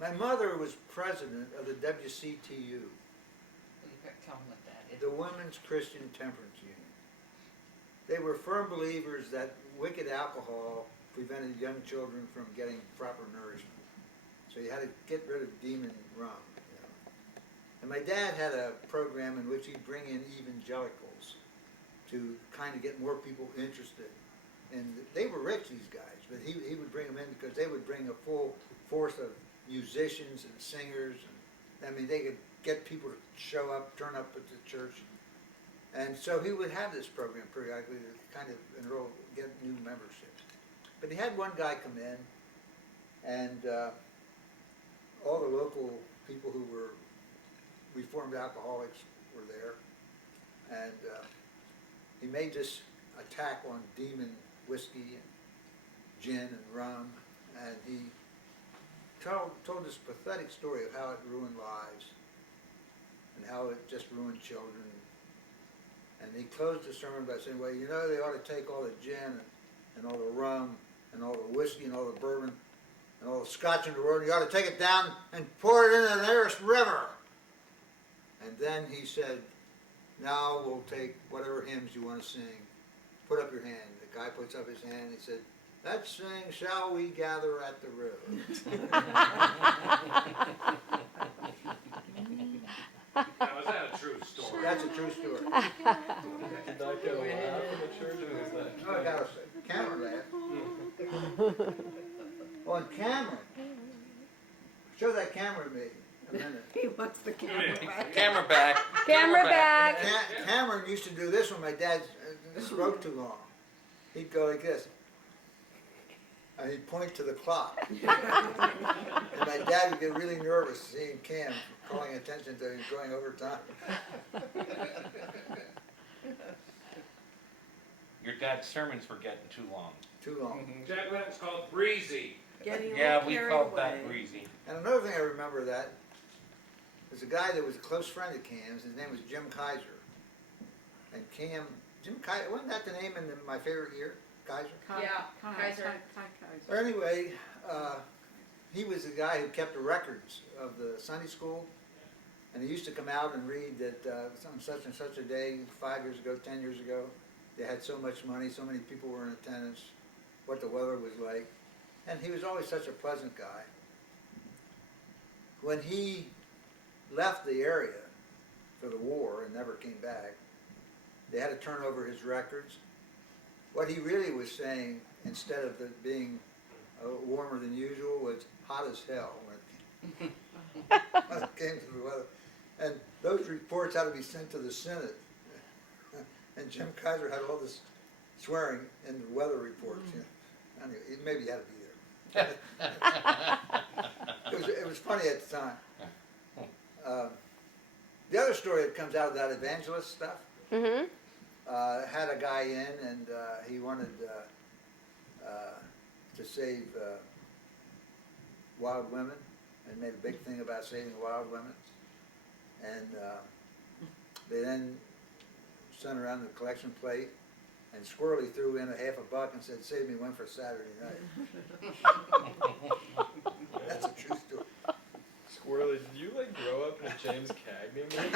My mother was president of the WCTU, You better tell them what that is. the Women's Christian Temperance Union. They were firm believers that wicked alcohol prevented young children from getting proper nourishment. So you had to get rid of demon rum. You know. And my dad had a program in which he'd bring in evangelicals to kind of get more people interested. And they were rich, these guys, but he would bring them in because they would bring a full force of musicians and singers. And, I mean, they could get people to show up, turn up at the church. And so he would have this program periodically to kind of enroll, get new memberships. But he had one guy come in, and all the local people who were reformed alcoholics were there. And he made this attack on demon whiskey and gin and rum, and he told this pathetic story of how it ruined lives and how it just ruined children. And he closed the sermon by saying, well, you know, they ought to take all the gin and all the rum and all the whiskey and all the bourbon and all the scotch in the world, and you ought to take it down and pour it into the nearest river. And then he said, now we'll take whatever hymns you want to sing. Put up your hand. The guy puts up his hand and he said, let's sing Shall We Gather at the River. Now, is that a true story? That's a true story. Did that get a laugh in the church, or was that? Oh, I got a camera laugh. On camera. Show that camera to me a minute. He wants the camera back. Camera back. Camera back. Cameron used to do this when my dad spoke too long. He'd go like this. And he'd point to the clock. And my dad would get really nervous seeing Cam calling attention to him going over time. Your dad's sermons were getting too long. Too long. Jack, that's called breezy. Getting a Yeah, little we carried called away. that breezy. And another thing I remember that was a guy that was a close friend of Cam's. His name was Jim Kaiser. And Jim Kaiser, wasn't that the name in My Favorite Year? Kaiser? Kaiser. Or anyway, he was the guy who kept the records of the Sunday school. And he used to come out and read that on such and such a day, 5 years ago, 10 years ago, they had so much money, so many people were in attendance, what the weather was like. And he was always such a pleasant guy. When he left the area for the war and never came back, they had to turn over his records. What he really was saying, instead of it being warmer than usual, was hot as hell when it came to the weather. And those reports had to be sent to the Senate. And Jim Kaiser had all this swearing in the weather reports. You know. Anyway, maybe he had to be there. It was funny at the time. The other story that comes out of that evangelist stuff, Mm-hmm. had a guy in and he wanted to save wild women and made a big thing about saving wild women. And they then sent around the collection plate and Squirrely threw in $50 and said, save me one for Saturday night. That's a true story. Squirrely, did you like grow up in a James Cagney movie?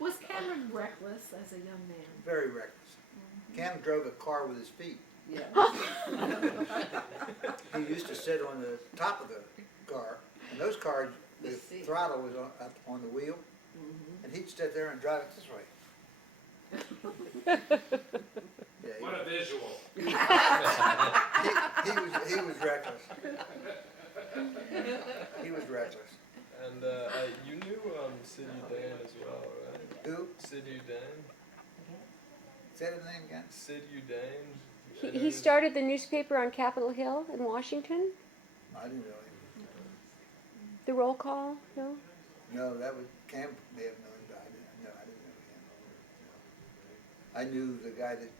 Was Cameron reckless as a young man? Very reckless. Cam drove a car with his feet. Yeah. He used to sit on the top of the car, and those cars, the The seat. throttle was up on the wheel, and he'd sit there and drive it this way. Yeah, What a visual. he was reckless. He was reckless. And you knew Sid Udan as well, right? Who? Sid Udan? Say the name again? Sid Udan? He started the newspaper on Capitol Hill in Washington. I didn't know him. The roll call, no? No, that was, Cam may have known him, but I didn't know him. I knew the guy that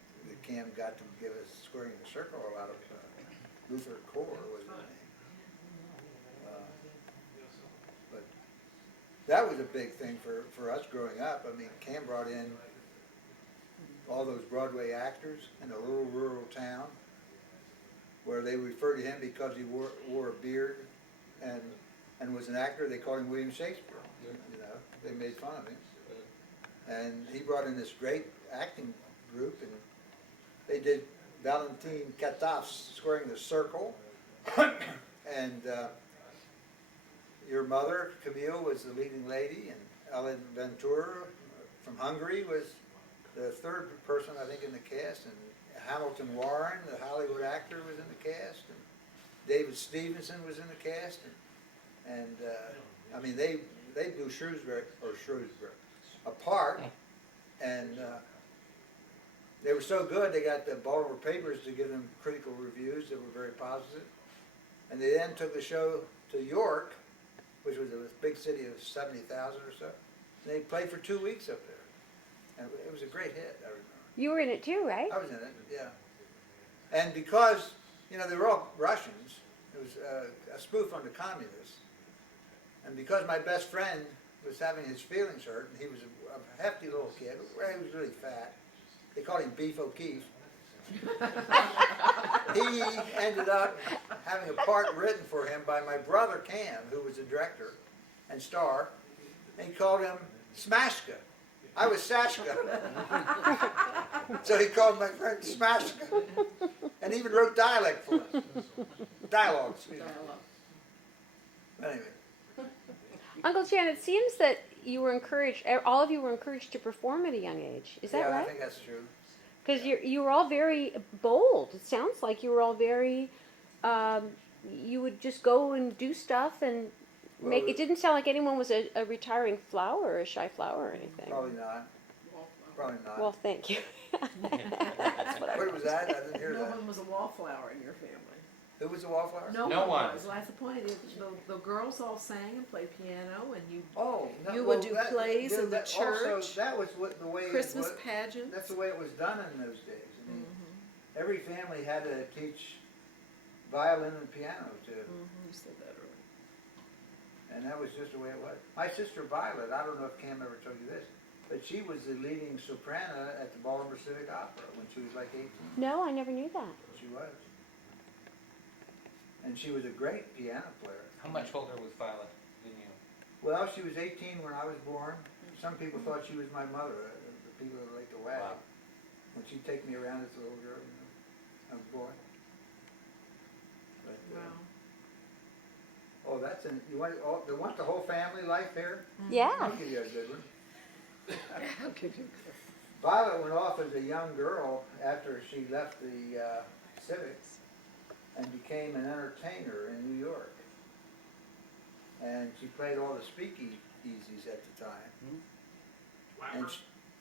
Cam got to give us Squaring the Circle out of Luther Core was his name. But that was a big thing for us growing up. I mean, Cam brought in all those Broadway actors in a little rural town where they referred to him because he wore a beard and was an actor. They called him William Shakespeare. You know, they made fun of him. And he brought in this great acting group, and they did Valentine Katoff's Squaring the Circle, and your mother, Camille, was the leading lady, and Ellen Ventura from Hungary was the third person, I think, in the cast, and Hamilton Warren, the Hollywood actor, was in the cast, and David Stevenson was in the cast, and I mean, they blew Shrewsbury apart, and they were so good, they got the Baltimore papers to give them critical reviews that were very positive, and they then took the show to York, which was a big city of 70,000 or so, and they played for 2 weeks up there. And it was a great hit, I remember. You were in it too, right? I was in it, yeah. And because, you know, they were all Russians, it was a spoof on the communists. And because my best friend was having his feelings hurt, and he was a hefty little kid, he was really fat. They called him Beef O'Keefe. He ended up having a part written for him by my brother Cam, who was the director and star, and he called him Smashka. I was Sashka. So he called my friend Smashka, and even wrote dialect for us. Dialogue, excuse me. Anyway. Uncle Chan, it seems that you were encouraged, all of you were encouraged to perform at a young age. Is that Yeah, right? I think that's true. Because you were all very bold. It sounds like you were all very, you would just go and do stuff and make, it didn't sound like anyone was a retiring flower or a shy flower or anything. Probably not. Probably not. Well, thank you. That's what I What was that? I didn't hear No that. one was a wallflower in your family. Who was the wallflower? No, No one. was. That's the point. The girls all sang and played piano, and you Oh, no, You well, would do that- plays in the that- Also, church, that was what the way Christmas it was, pageants. that's the way it was done in those days. I mean, every family had to teach violin and piano to, You said that earlier. and that was just the way it was. My sister Violet, I don't know if Cam ever told you this, but she was the leading soprano at the Baltimore Civic Opera when she was like 18. No, I never knew that. She was. And she was a great piano player. How much older was Violet than you? Well, she was 18 when I was born. Some people thought she was my mother, the people that like to wag. Wow. When she'd take me around as a little girl, you know, I was a boy. But, Wow. oh, that's an, you want the whole family life here? Yeah. I'll give you a good one. Violet went off as a young girl after she left the Civics and became an entertainer in New York. And she played all the speakeasies at the time.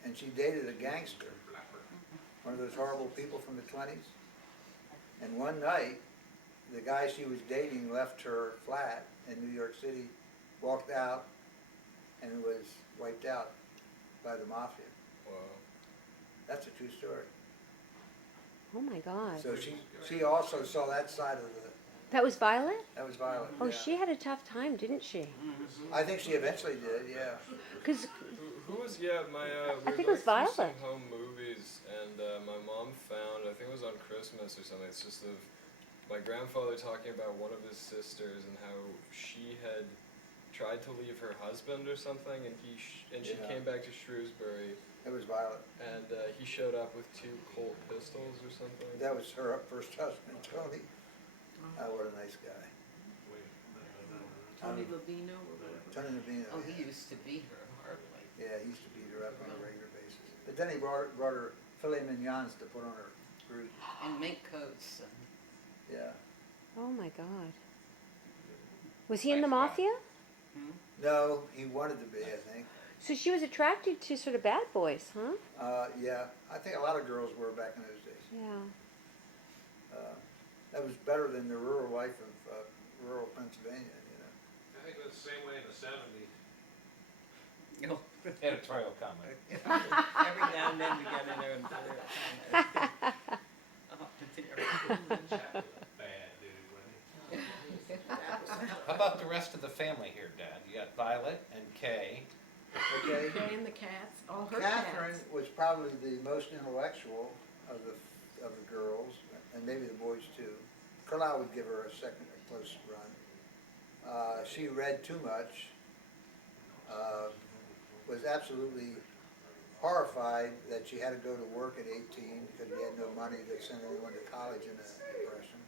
And she dated a gangster, one of those horrible people from the 20s. And one night, the guy she was dating left her flat in New York City, walked out, and was wiped out by the mafia. Wow. That's a true story. Oh my God. So she also saw that side of That was Violet? that was Violet. Oh, yeah. she had a tough time, didn't she? I think she eventually did, yeah. Because Who was, yeah, my, I we think were it was going through some Violet. home movies, and my mom found, I think it was on Christmas or something, it's just of my grandfather talking about one of his sisters and how she had tried to leave her husband or something, and she Yeah. came back to Shrewsbury, It was Violet. and he showed up with 2 Colt pistols or something. That was her first husband, Tony. Oh, what a nice guy. Tony Vivino or whatever. Tony Navino. Oh, yeah. he used to beat her hardly. Yeah, he used to beat her up on a regular basis. But then he brought her filet mignons to put on her fruit. And mink coats. And Yeah. Oh my God. Was he in the mafia? No, he wanted to be, I think. So she was attracted to sort of bad boys, huh? Yeah, I think a lot of girls were back in those days. Yeah. That was better than the rural life of rural Pennsylvania, you know. I think it was the same way in the 70s. Editorial comment. Every now and then we get in there and Bad dude, wasn't he? How about the rest of the family here, Dad? You got Violet and Kay. Okay? They and the cats, all her Catherine cats. was probably the most intellectual of the girls, and maybe the boys too. Carlisle would give her a close run. She read too much, was absolutely horrified that she had to go to work at 18 because we had no money to send anyone to college in the Depression.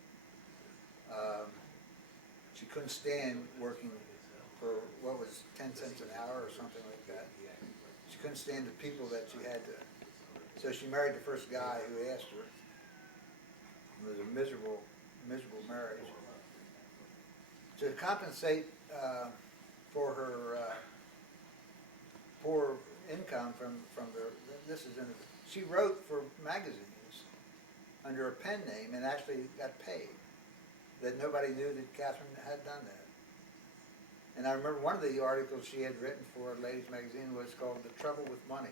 She couldn't stand working for, what was 10 cents an hour or something like that. She couldn't stand the people that she had to, so she married the first guy who asked her. It was a miserable marriage. To compensate for her poor income from she wrote for magazines under a pen name and actually got paid. That nobody knew that Catherine had done that. And I remember one of the articles she had written for Ladies Magazine was called "The Trouble with Money,"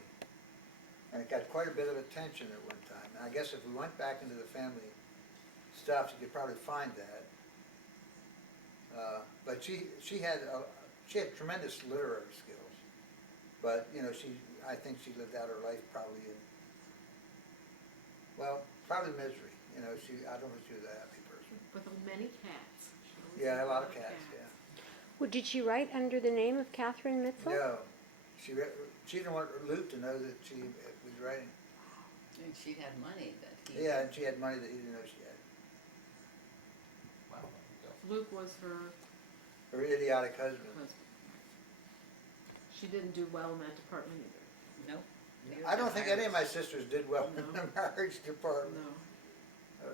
and it got quite a bit of attention at one time. And I guess if we went back into the family stuff, you could probably find that. But she had tremendous literary skills. But you know, I think she lived out her life probably in, well, probably misery. You know, I don't think she was a happy person. With many cats. She always Yeah, had a lot of cats. Yeah. Well, did she write under the name of Catherine Mitzel? No, she didn't want Luke to know that she was writing. And she had money that he. Yeah, and she had money that he didn't know she had. Wow. Luke was her Her idiotic husband. husband. She didn't do well in that department either. Nope. I don't think any of my sisters did well in the marriage department. No.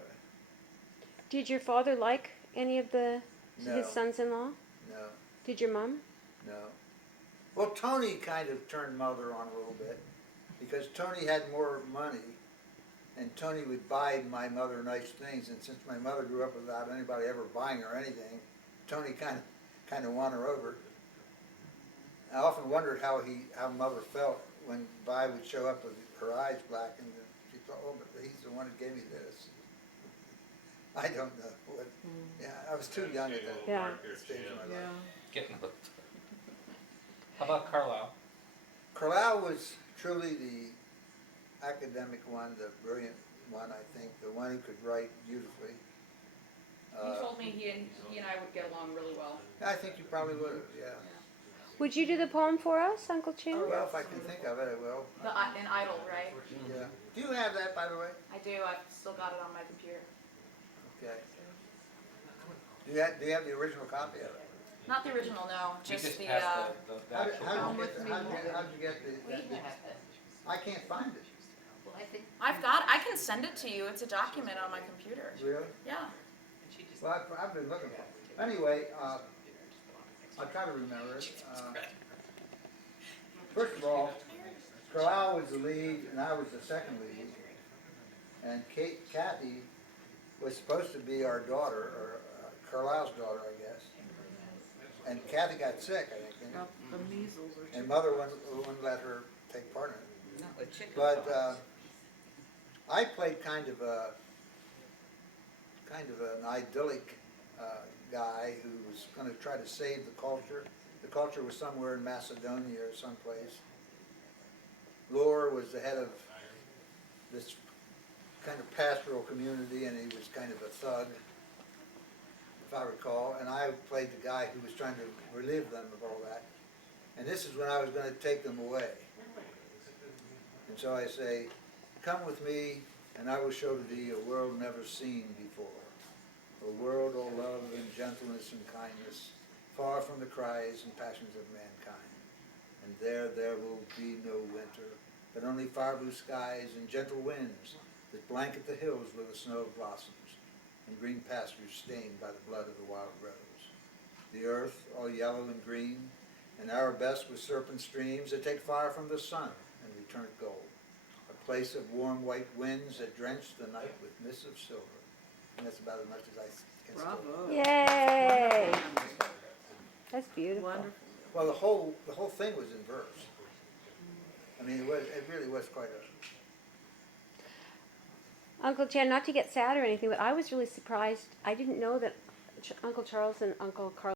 Did your father like any of No. his sons-in-law? No, Did your mom? no. Well, Tony kind of turned mother on a little bit because Tony had more money, and Tony would buy my mother nice things. And since my mother grew up without anybody ever buying her anything, Tony kind of won her over. I often wondered how mother felt when Vi would show up with her eyes black, and she thought, "Oh, but he's the one who gave me this." I don't know what. Yeah, I was too young at that Yeah. stage of my life. Yeah. Getting hooked. How about Carlisle? Carlisle was truly the academic one, the brilliant one, I think, the one who could write beautifully. He told me he and I would get along really well. I think you probably would have, yeah. Would you do the poem for us, Uncle Chan? Well, if I can think of it, I will. In Idle, right? Yeah. Do you have that, by the way? I do. I've still got it on my computer. Okay. Do you have the original copy of it? Not the original, no. We Just the. passed the How did actual. you get We have it. I can't find it. Well, I think. I can send it to you. It's a document on my computer. Really? Yeah. Well, I've been looking for it. Anyway, I'll try to remember it. First of all, Carlisle was the lead, and I was the second lead. And Kathy was supposed to be our daughter, or Carlisle's daughter, I guess. And Kathy got sick, I think, Got the measles or and Mother wouldn't let her take part in it. Not with chicken. But I played kind of an idyllic guy who was going to try to save the culture. The culture was somewhere in Macedonia or someplace. Laura was the head of this kind of pastoral community, and he was kind of a thug, if I recall. And I played the guy who was trying to relieve them of all that. And this is when I was going to take them away. And so I say, "Come with me, and I will show to thee a world never seen before. A world all love and gentleness and kindness, far from the cries and passions of mankind. And there will be no winter, but only far blue skies and gentle winds that blanket the hills with the snow blossoms, and green pastures stained by the blood of the wild rose. The earth all yellow and green, and arabesque with serpent streams that take fire from the sun and return it gold. A place of warm white winds that drench the night with mists of silver." And that's about as much as I can still. Bravo. Yay! That's beautiful. Wonderful. Well, the whole thing was in verse. I mean, it really was quite a. Uncle Chan, not to get sad or anything, but I was really surprised. I didn't know that Uncle Charles and Uncle Carl